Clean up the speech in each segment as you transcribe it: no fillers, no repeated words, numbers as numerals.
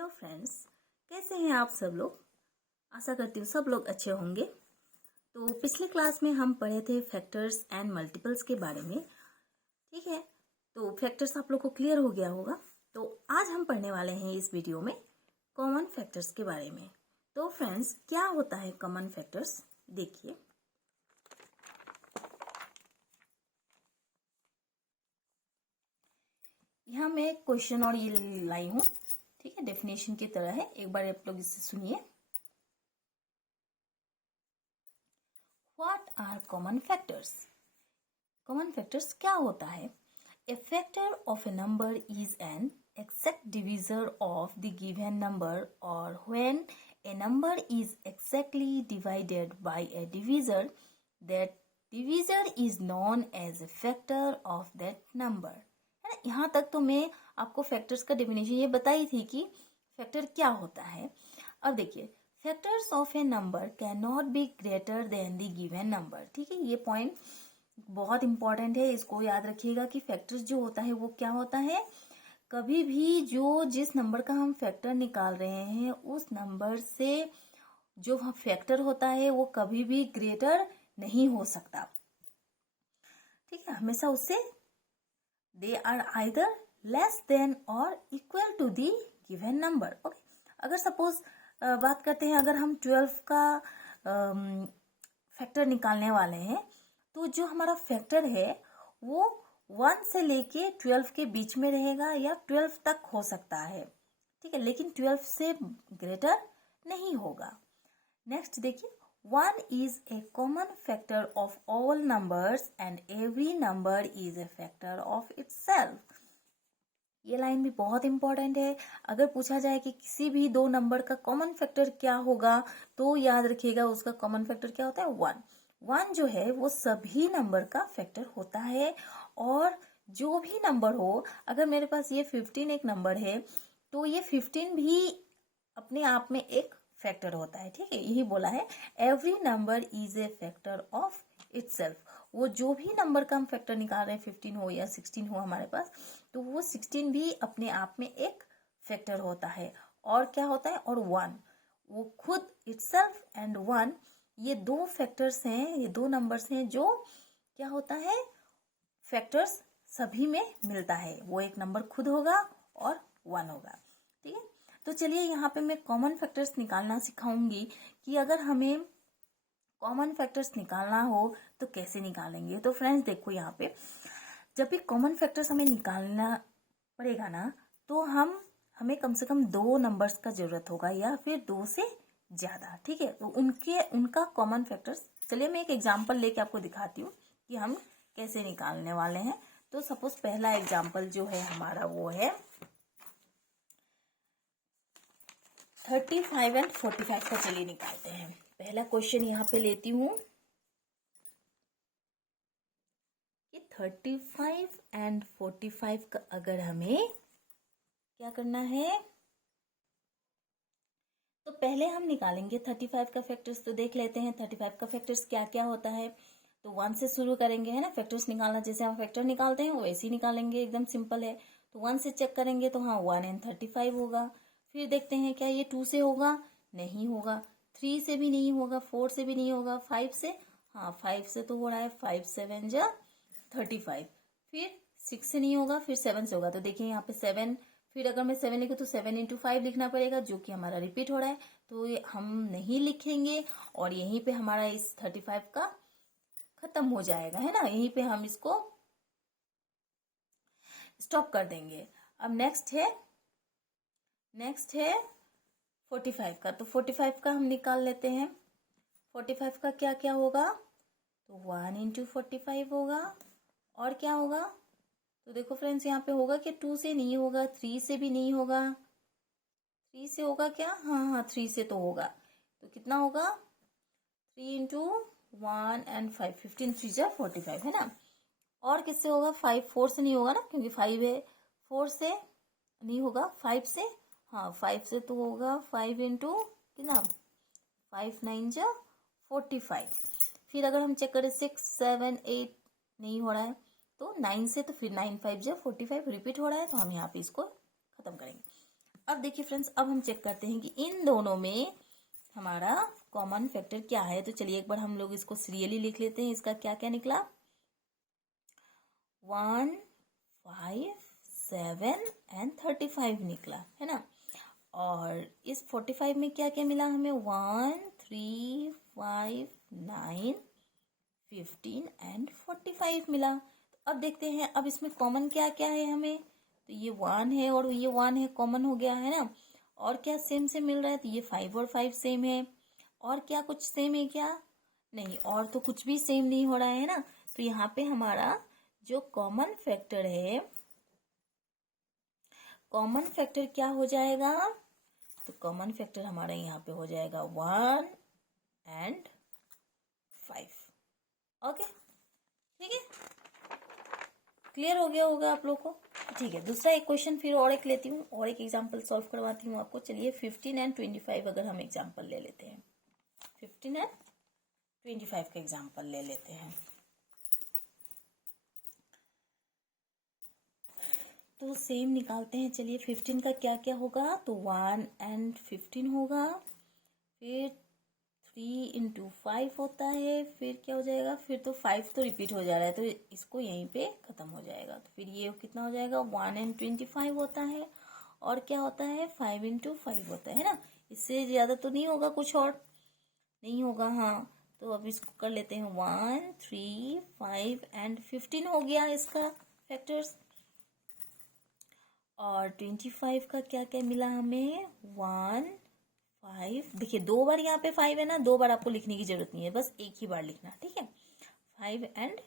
Hello friends, कैसे हैं आप सब लोग। आशा करती हूँ सब लोग अच्छे होंगे। तो पिछले क्लास में हम पढ़े थे फैक्टर्स एंड मल्टीपल्स के बारे में। ठीक है, तो फैक्टर्स आप लोग को क्लियर हो गया होगा। तो आज हम पढ़ने वाले हैं इस वीडियो में कॉमन फैक्टर्स के बारे में। तो फ्रेंड्स, क्या होता है कॉमन फैक्टर्स, देखिए। यहाँ मैं एक क्वेश्चन और ये लाई हूँ, ठीक है, डेफिनेशन की तरह है। एक बार आप लोग इसे सुनिए। What are common factors? Common factors क्या होता है? A factor of a number is an exact divisor of the given number, or when a number is exactly divided by a divisor, that divisor is known as a factor of that number। है ना, यहाँ तक तो मैं आपको factors का definition ये बताई थी कि फैक्टर क्या होता है। अब देखिए, factors of a number can not be greater than the given number. ठीक है, ये पॉइंट बहुत इंपॉर्टेंट है, इसको याद रखिएगा कि फैक्टर्स जो होता है वो क्या होता है, कभी भी जो जिस नंबर का हम फैक्टर निकाल रहे हैं उस नंबर से जो फैक्टर होता है वो कभी भी ग्रेटर नहीं हो सकता। ठीक है, हमेशा उससे they are either less than और equal to the given number. Okay, अगर सपोज बात करते हैं, अगर हम 12 का फैक्टर निकालने वाले हैं तो जो हमारा फैक्टर है वो 1 से लेके 12 के बीच में रहेगा या 12 तक हो सकता है। ठीक है, लेकिन 12 से ग्रेटर नहीं होगा। नेक्स्ट देखिए, 1 is a common factor of all numbers and every number is a factor of itself. ये लाइन भी बहुत इंपॉर्टेंट है। अगर पूछा जाए कि किसी भी दो नंबर का कॉमन फैक्टर क्या होगा तो याद रखिएगा उसका कॉमन फैक्टर क्या होता है, 1। 1 जो है वो सभी नंबर का फैक्टर होता है। और जो भी नंबर हो, अगर मेरे पास ये 15 एक नंबर है तो ये 15 भी अपने आप में एक फैक्टर होता है। ठीक है, यही बोला है, every number is a factor of itself. वो जो भी नंबर का हम फैक्टर निकाल रहे हैं, 15 हो या 16 हो हमारे पास, तो वो 16 भी अपने आप में एक फैक्टर होता है। और क्या होता है, और 1, वो खुद इटसेल्फ एंड 1, ये दो फैक्टर्स हैं, ये दो नंबर्स हैं जो क्या होता है, फैक्टर्स सभी में मिलता है। वो एक नंबर खुद होगा और 1 होगा। ठीक है, तो चलिए यहाँ पे मैं कॉमन फैक्टर्स निकालना सिखाऊंगी कि अगर हमें कॉमन फैक्टर्स निकालना हो तो कैसे निकालेंगे। तो फ्रेंड्स देखो, यहाँ पे जब भी कॉमन फैक्टर्स हमें निकालना पड़ेगा ना, तो हमें कम से कम 2 नंबर्स का जरूरत होगा या फिर 2 से ज्यादा। ठीक है, तो उनका कॉमन फैक्टर्स, चलिए मैं एक एग्जांपल लेके आपको दिखाती हूँ कि हम कैसे निकालने वाले हैं। तो सपोज पहला एग्जांपल जो है हमारा वो है 35 एंड 45 का। चलिए निकालते हैं। पहला क्वेश्चन यहाँ पे लेती हूँ कि 35 एंड 45 का अगर हमें क्या करना है, तो पहले हम निकालेंगे 35 का फैक्टर्स। तो देख लेते हैं 35 का फैक्टर्स क्या क्या होता है। तो 1 से शुरू करेंगे, है ना, फैक्टर्स निकालना जैसे हम फैक्टर निकालते हैं वैसे ही निकालेंगे, एकदम सिंपल है। तो 1 से चेक करेंगे तो हाँ 1 एंड 35 होगा। फिर देखते हैं क्या ये 2 से होगा, नहीं होगा। 3 से भी नहीं होगा, 4 से भी नहीं होगा। 5 से, हाँ 5 से तो हो रहा है, 5 7 जा 35। फिर 6 से नहीं होगा, फिर 7 से होगा। तो देखिए यहाँ पे 7, फिर अगर मैं 7 लिखूँ तो 7 इंटू 5 लिखना पड़ेगा, जो कि हमारा रिपीट हो रहा है, तो ये हम नहीं लिखेंगे और यहीं पे हमारा इस 35 का खत्म हो जाएगा, है ना, यहीं पे हम इसको स्टॉप कर देंगे। अब नेक्स्ट है 45 का। तो 45 का हम निकाल लेते हैं। 45 का क्या क्या होगा, तो 1 इंटू 45 होगा। और क्या होगा, तो देखो फ्रेंड्स यहाँ पे होगा कि 2 से नहीं होगा, 3 से भी नहीं होगा। 3 से होगा क्या, हाँ 3 से तो होगा। तो कितना होगा, 3 इंटू 1 एंड 5, 15 3 जा 45, है ना। और किससे होगा, 5, 4 से नहीं होगा ना, क्योंकि 5 है। 4 से नहीं होगा, 5 से, हाँ 5 से तो होगा। 5 इंटू कितना, 5 9 जा 45। फिर अगर हम चेक करें 6 7 8 नहीं हो रहा है, तो 9 से, तो फिर 9 5 जा 45 रिपीट हो रहा है, तो हम यहाँ पे इसको खत्म करेंगे। अब देखिए फ्रेंड्स, अब हम चेक करते हैं कि इन दोनों में हमारा कॉमन फैक्टर क्या है। तो चलिए एक बार हम लोग इसको सीरियली लिख लेते हैं। इसका क्या क्या निकला, 1, 5, 7 एंड 35 निकला है ना। और इस 45 में क्या क्या मिला हमें, 1, 3, 5, 9, 15 एंड 45 मिला। तो अब देखते हैं अब इसमें कॉमन क्या क्या है हमें। तो ये 1 है और ये 1 है, कॉमन हो गया है ना। और क्या सेम से मिल रहा है, तो ये 5 और 5 सेम है। और क्या कुछ सेम है क्या, नहीं, और तो कुछ भी सेम नहीं हो रहा है ना। तो यहाँ पे हमारा जो कॉमन फैक्टर है, कॉमन फैक्टर क्या हो जाएगा, तो कॉमन फैक्टर हमारा यहाँ पे हो जाएगा 1 एंड 5। ओके, ठीक है, क्लियर हो गया होगा आप लोग को। ठीक है, दूसरा एक क्वेश्चन फिर और एक लेती हूँ और एक एग्जांपल सॉल्व करवाती हूँ आपको। चलिए 15 एंड 25 अगर हम एग्जांपल ले लेते हैं, 15 एंड 25 का एग्जांपल ले लेते हैं। तो सेम निकालते हैं। चलिए 15 का क्या क्या होगा, तो 1 एंड 15 होगा, फिर 3 इंटू 5 होता है, फिर क्या हो जाएगा, फिर तो 5 तो रिपीट हो जा रहा है तो इसको यहीं पे खत्म हो जाएगा। तो फिर ये कितना हो जाएगा, 1 एंड 25 होता है, और क्या होता है 5 इंटू 5 होता है ना। इससे ज्यादा तो नहीं होगा, कुछ और नहीं होगा। हाँ, तो अब इसको कर लेते हैं, 1, 3, 5 एंड 15 हो गया इसका फैक्टर्स। और 25 का क्या क्या मिला हमें, 1, 5, देखिए 2 बार यहाँ पे 5 है ना, 2 बार आपको लिखने की जरूरत नहीं है, बस एक ही बार लिखना, ठीक है, 5 एंड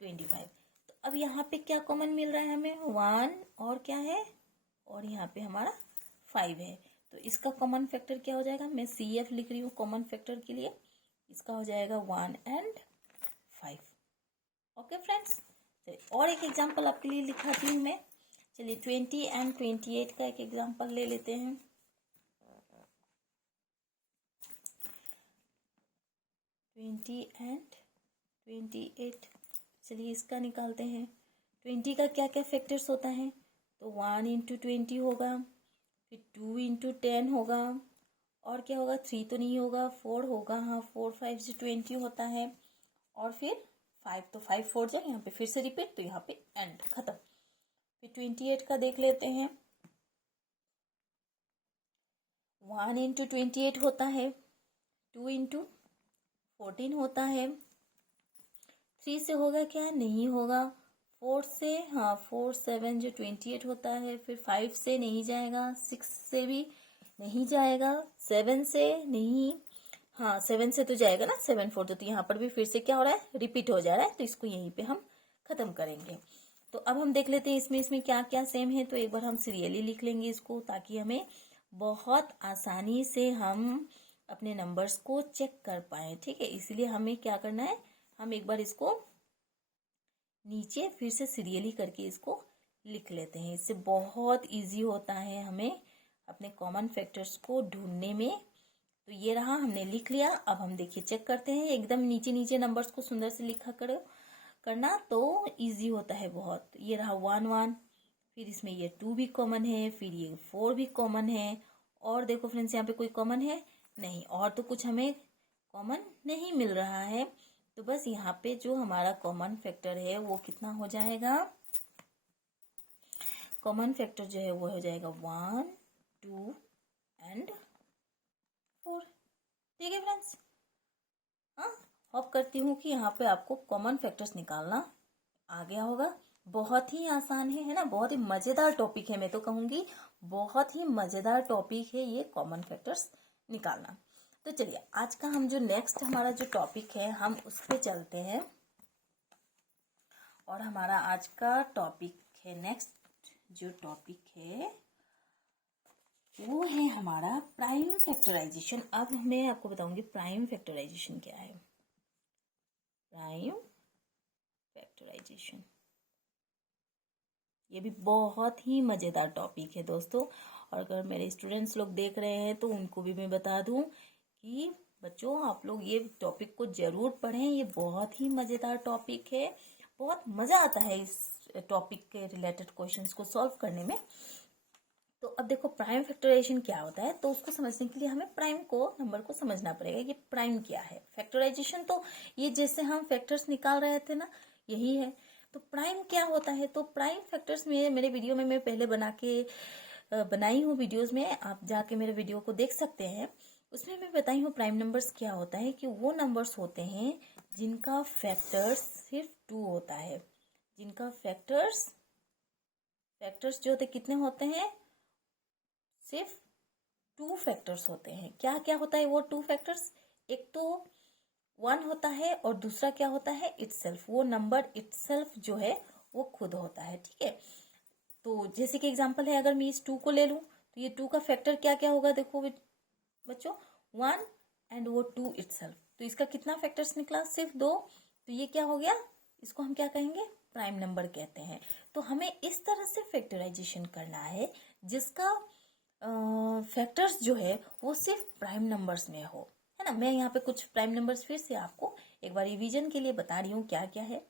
25। तो अब यहाँ पे क्या कॉमन मिल रहा है हमें, 1 और क्या है, और यहाँ पे हमारा 5 है। तो इसका कॉमन फैक्टर क्या हो जाएगा, मैं CF लिख रही हूँ कॉमन फैक्टर के लिए, इसका हो जाएगा 1 एंड 5। ओके फ्रेंड्स, चलिए और एक एग्जाम्पल आपके लिए लिखाती हूँ मैं। चलिए 20 एंड 28 का एक एग्जाम्पल ले लेते हैं। 20 एंड 28, चलिए इसका निकालते हैं। 20 का क्या क्या फैक्टर्स होता है, तो 1 इंटू 20 होगा, फिर 2 इंटू 10 होगा, और क्या होगा, 3 तो नहीं होगा, 4 होगा, हाँ 4 5 से 20 होता है, और फिर 5, तो 5 4 जाए, यहाँ पे फिर से रिपीट, तो यहाँ पे एंड खत्म। फिर 28 का देख लेते हैं, 1 इंटू 28 होता है, 2 इंटू 14 होता है, 3 से होगा क्या, नहीं होगा, 4 से, हाँ 4 7 जो 28 होता है, फिर 5 से नहीं जाएगा, 6 से भी नहीं जाएगा, 7 से नहीं, हाँ 7 से तो जाएगा ना, 7 4, तो यहाँ पर भी फिर से क्या हो रहा है, रिपीट हो जा रहा है, तो इसको यहीं पे हम खत्म करेंगे। तो अब हम देख लेते हैं इसमें क्या क्या सेम है। तो एक बार हम सीरियली लिख लेंगे इसको, ताकि हमें बहुत आसानी से हम अपने नंबर्स को चेक कर पाए, ठीक है। इसलिए हमें क्या करना है, हम एक बार इसको नीचे फिर से सीरियली करके इसको लिख लेते हैं। इससे बहुत इजी होता है हमें अपने कॉमन फैक्टर्स को ढूंढने में। तो ये रहा, हमने लिख लिया। अब हम देखिए चेक करते हैं, एकदम नीचे नीचे नंबर्स को सुंदर से लिखा करना तो इजी होता है बहुत। ये रहा 1 1, फिर इसमें ये 2 भी कॉमन है, फिर ये 4 भी कॉमन है, और देखो फ्रेंड्स यहाँ पे कोई कॉमन है नहीं, और तो कुछ हमें कॉमन नहीं मिल रहा है। तो बस यहाँ पे जो हमारा कॉमन फैक्टर है वो कितना हो जाएगा, कॉमन फैक्टर जो है वो हो जाएगा 1, 2 एंड 4। ठीक है फ्रेंड्स, हाँ होप करती हूँ कि यहाँ पे आपको कॉमन फैक्टर्स निकालना आ गया होगा। बहुत ही आसान है ना, बहुत ही मजेदार टॉपिक है, मैं तो कहूंगी बहुत ही मजेदार टॉपिक है ये कॉमन फैक्टर्स निकालना। तो चलिए आज का हम जो नेक्स्ट हमारा जो टॉपिक है हम उस पे चलते हैं, और हमारा आज का टॉपिक है, नेक्स्ट जो टॉपिक है वो है हमारा प्राइम फैक्टराइजेशन। अब मैं आपको बताऊंगी प्राइम फैक्टराइजेशन क्या है। प्राइम फैक्टराइजेशन ये भी बहुत ही मजेदार टॉपिक है दोस्तों, और अगर मेरे स्टूडेंट्स लोग देख रहे हैं तो उनको भी मैं बता दूं कि बच्चों आप लोग ये टॉपिक को जरूर पढ़ें, ये बहुत ही मजेदार टॉपिक है, बहुत मजा आता है इस टॉपिक के रिलेटेड क्वेश्चंस को सॉल्व करने में। तो अब देखो प्राइम फैक्टराइजेशन क्या होता है, तो उसको समझने के लिए हमें प्राइम को नंबर को समझना पड़ेगा कि प्राइम क्या है। फैक्टराइजेशन तो ये जैसे हम फैक्टर्स निकाल रहे थे ना, यही है। तो प्राइम क्या होता है, तो प्राइम फैक्टर्स में मेरे वीडियो में मैं पहले बनाई हूँ वीडियोस में, आप जाके मेरे वीडियो को देख सकते हैं। उसमें मैं बताई हूँ प्राइम नंबर्स क्या होता है, कि वो नंबर्स होते हैं जिनका फैक्टर्स सिर्फ 2 होता है। जिनका फैक्टर्स जो होते कितने होते हैं, सिर्फ 2 फैक्टर्स होते हैं। क्या क्या होता है वो 2 फैक्टर्स, एक तो 1 होता है और दूसरा क्या होता है, इटसेल्फ। वो नंबर इटसेल्फ जो है वो खुद होता है, ठीक है। तो जैसे कि एग्जांपल है, अगर मैं इस 2 को ले लूं तो ये 2 का फैक्टर क्या क्या होगा, देखो बच्चों, 1 एंड वो 2 इटसेल्फ। तो इसका कितना फैक्टर्स निकला, सिर्फ 2। तो ये क्या हो गया, इसको हम क्या कहेंगे, प्राइम नंबर कहते हैं। तो हमें इस तरह से फैक्टराइजेशन करना है जिसका फैक्टर्स जो है वो सिर्फ प्राइम नंबर्स में हो, है ना। मैं यहाँ पे कुछ प्राइम नंबर्स फिर से आपको एक बार रिवीजन के लिए बता रही हूँ क्या क्या है।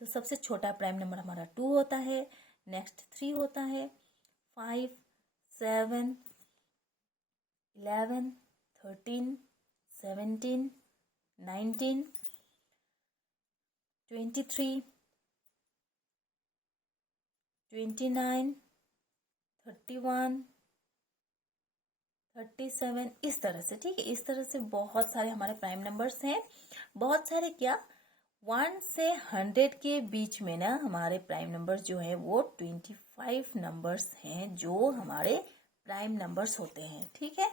तो सबसे छोटा प्राइम नंबर हमारा 2 होता है, नेक्स्ट 3 होता है, 5, 7, 11, 13, 17, 19, 23, 29, 31, 37, इस तरह से, ठीक है। इस तरह से बहुत सारे हमारे प्राइम नंबर्स हैं। बहुत सारे क्या, 1 से 100 के बीच में ना हमारे प्राइम नंबर्स जो है वो 25 नंबर्स हैं जो हमारे प्राइम नंबर्स होते हैं, ठीक है।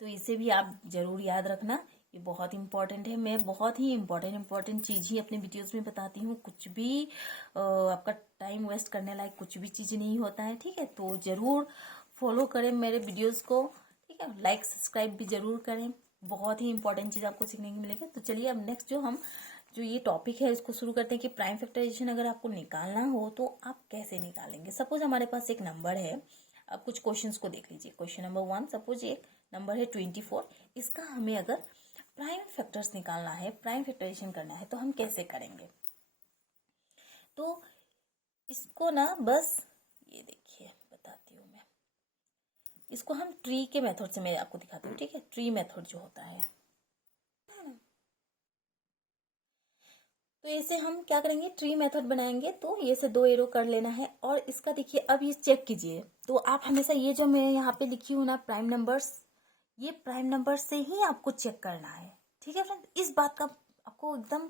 तो इसे भी आप जरूर याद रखना, ये बहुत इंपॉर्टेंट है। मैं बहुत ही इम्पोर्टेंट चीज ही अपने वीडियोस में बताती हूँ। कुछ भी आपका टाइम वेस्ट करने लायक कुछ भी चीज नहीं होता है, ठीक है। तो जरूर फॉलो करें मेरे वीडियोस को, ठीक है। लाइक सब्सक्राइब भी जरूर करें, बहुत ही इंपॉर्टेंट चीज आपको सीखने को मिलेगी। तो चलिए अब नेक्स्ट जो ये टॉपिक है इसको शुरू करते हैं कि प्राइम फैक्टराइजेशन अगर आपको निकालना हो तो आप कैसे निकालेंगे। सपोज हमारे पास एक नंबर है, अब कुछ क्वेश्चंस को देख लीजिए। क्वेश्चन नंबर 1, सपोज एक नंबर है 24, इसका हमें अगर प्राइम फैक्टर्स निकालना है, प्राइम फैक्टराइजेशन करना है, तो हम कैसे करेंगे। तो इसको ना बस ये देखिए बताती हूँ मैं, इसको हम ट्री के मेथड से मैं आपको दिखाती हूँ, ठीक है। ट्री मेथड जो होता है, तो इसे हम क्या करेंगे, ट्री मेथड बनाएंगे। तो ये से 2 एरो कर लेना है और इसका देखिए अब ये चेक कीजिए। तो आप हमेशा ये जो मैं यहाँ पे लिखी हूँ ना प्राइम नंबर्स, ये प्राइम नंबर से ही आपको चेक करना है, ठीक है फ्रेंड। इस बात का आपको एकदम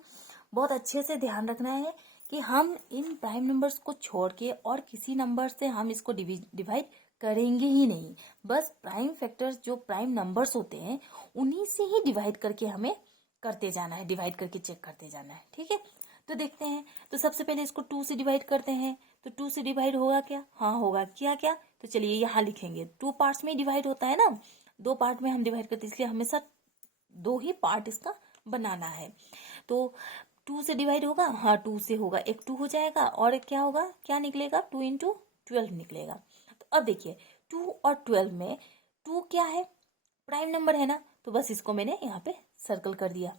बहुत अच्छे से ध्यान रखना है कि हम इन प्राइम नंबर्स को छोड़ के और किसी नंबर से हम इसको डिवाइड करेंगे ही नहीं। बस प्राइम फैक्टर्स जो प्राइम नंबर्स होते हैं उन्हीं से ही डिवाइड करके हमें करते जाना है, डिवाइड करके चेक करते जाना है, ठीक है। तो देखते हैं, तो सबसे पहले इसको 2 से डिवाइड करते हैं। तो 2 से डिवाइड होगा क्या, हाँ होगा। क्या क्या, तो चलिए यहाँ लिखेंगे। 2 पार्ट्स में डिवाइड होता है ना, 2 पार्ट में हम डिवाइड करते हैं, इसलिए हमेशा 2 ही पार्ट इसका बनाना है। तो 2 से डिवाइड होगा, हाँ 2 से होगा, एक 2 हो जाएगा और एक क्या होगा, क्या निकलेगा, 2 इंटू 12 निकलेगा। तो अब देखिए 2 और 12 में 2 क्या है, प्राइम नंबर है ना, तो बस इसको मैंने यहाँ पे सर्कल कर दिया।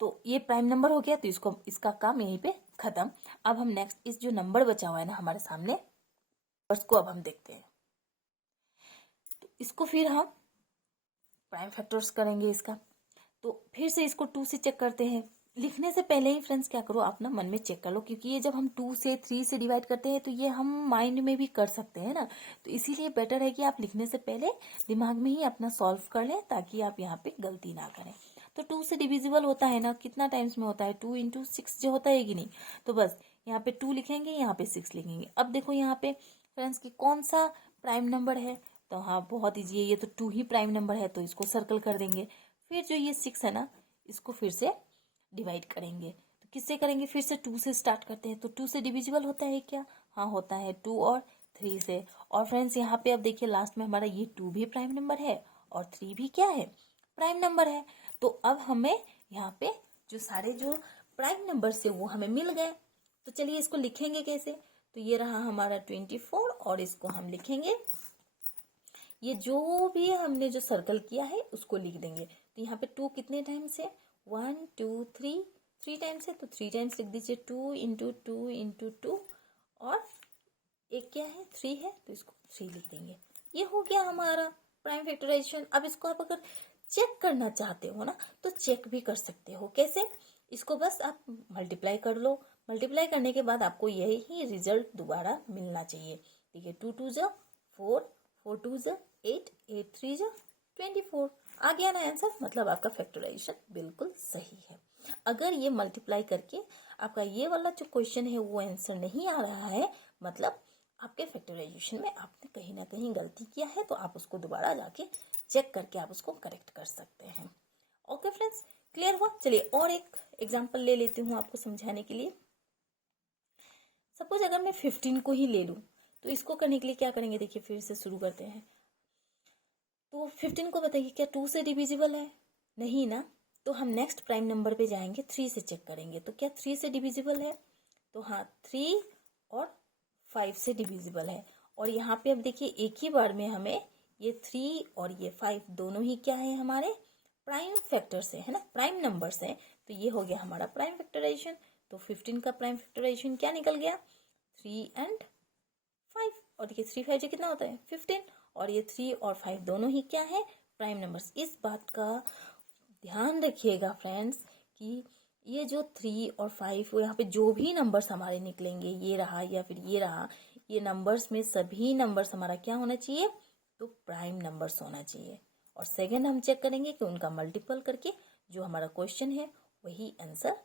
तो ये प्राइम नंबर हो गया, तो इसका काम यहीं पे खत्म। अब हम नेक्स्ट इस जो नंबर बचा हुआ है ना हमारे सामने, उसको अब हम देखते हैं। तो इसको फिर हम प्राइम फैक्टर्स करेंगे इसका। तो फिर से इसको 2 से चेक करते हैं। लिखने से पहले ही फ्रेंड्स क्या करो, आप ना मन में चेक कर लो, क्योंकि ये जब हम 2 से 3 से डिवाइड करते हैं तो ये हम माइंड में भी कर सकते हैं ना। तो इसीलिए बेटर है कि आप लिखने से पहले दिमाग में ही अपना सॉल्व कर लें, ताकि आप यहाँ पे गलती ना करें। तो 2 से डिविजिबल होता है ना, कितना टाइम्स में होता है, 2 इंटू 6 जो होता है कि नहीं। तो बस यहाँ पे 2 लिखेंगे, यहाँ पे 6 लिखेंगे। अब देखो यहाँ पे फ्रेंड्स की कौन सा प्राइम नंबर है, तो हाँ बहुत ईजी है, ये तो 2 ही प्राइम नंबर है, तो इसको सर्कल कर देंगे। फिर जो ये 6 है ना, इसको फिर से डिवाइड करेंगे। तो किससे करेंगे, फिर से 2 से स्टार्ट करते हैं। तो 2 से डिविजिबल होता है क्या, हाँ होता है, 2 और 3 से। और फ्रेंड्स यहाँ पे अब देखिए लास्ट में हमारा ये 2 भी प्राइम नंबर है और 3 भी क्या है, प्राइम नंबर है। तो अब हमें यहाँ पे जो सारे जो प्राइम नंबर से वो हमें मिल गए। तो चलिए इसको लिखेंगे कैसे। तो ये रहा हमारा 24 और इसको हम लिखेंगे, ये जो भी हमने जो सर्कल किया है उसको लिख देंगे। तो यहाँ पे 2 कितने टाइम्स है, 1 2 3 टाइम्स है, तो 3 टाइम्स लिख दीजिए। 2 इंटू 2 इंटू 2 और एक क्या है, 3 है, तो इसको 3 लिख देंगे। ये हो गया हमारा प्राइम फैक्टराइजेशन। अब इसको आप अगर चेक करना चाहते हो ना तो चेक भी कर सकते हो। कैसे? इसको बस आप मल्टीप्लाई कर लो। मल्टीप्लाई करने के बाद आपको यही रिजल्ट दोबारा मिलना चाहिए। ठीक है, 2 2 जा 4, 4 2 जा 8, 8 3 जा 24। आ गया ना आंसर? मतलब आपका फैक्टराइजेशन बिल्कुल सही है। अगर ये मल्टीप्लाई करके आपका ये वाला जो क्वेश्चन है वो आंसर नहीं आ रहा है, मतलब आपके फैक्टराइजेशन में आपने कहीं ना कहीं गलती किया है, तो आप उसको दोबारा जाके चेक करके आप उसको करेक्ट कर सकते हैं। ओके फ्रेंड्स, क्लियर हुआ? चलिए और एक एग्जांपल ले लेती हूँ आपको समझाने के लिए। सपोज अगर मैं 15 को ही ले लूँ तो इसको करने के लिए क्या करेंगे? देखिए फिर से शुरू करते हैं। तो 15 को बताइए क्या 2 से डिविजिबल है? नहीं ना। तो हम नेक्स्ट प्राइम नंबर पे जाएंगे, 3 से चेक करेंगे। तो क्या 3 से डिविजिबल है? तो हाँ, 3 और 5 से डिविजिबल है। और यहाँ पे अब देखिए एक ही बार में हमें ये 3 और ये 5 दोनों ही क्या है? हमारे प्राइम फैक्टर से है ना, प्राइम नंबर से। तो ये हो गया हमारा प्राइम फैक्टराइजेशन। तो 15 का प्राइम फैक्टराइजेशन क्या निकल गया? 3 एंड 5। और देखिए 3 5 कितना होता है? 15। और ये 3 और 5 दोनों ही क्या है? Prime numbers. इस बात का ध्यान रखिएगा फ्रेंड्स कि ये जो 3 और 5 यहाँ पे जो भी नंबर्स हमारे निकलेंगे, ये रहा या फिर ये रहा, ये नंबर्स में सभी नंबर्स हमारा क्या होना चाहिए? तो प्राइम नंबर्स होना चाहिए। और सेकंड हम चेक करेंगे कि उनका मल्टीपल करके जो हमारा क्वेश्चन है वही आंसर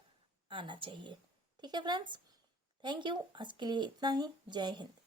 आना चाहिए। ठीक है फ्रेंड्स, थैंक यू। आज के लिए इतना ही। जय हिंद।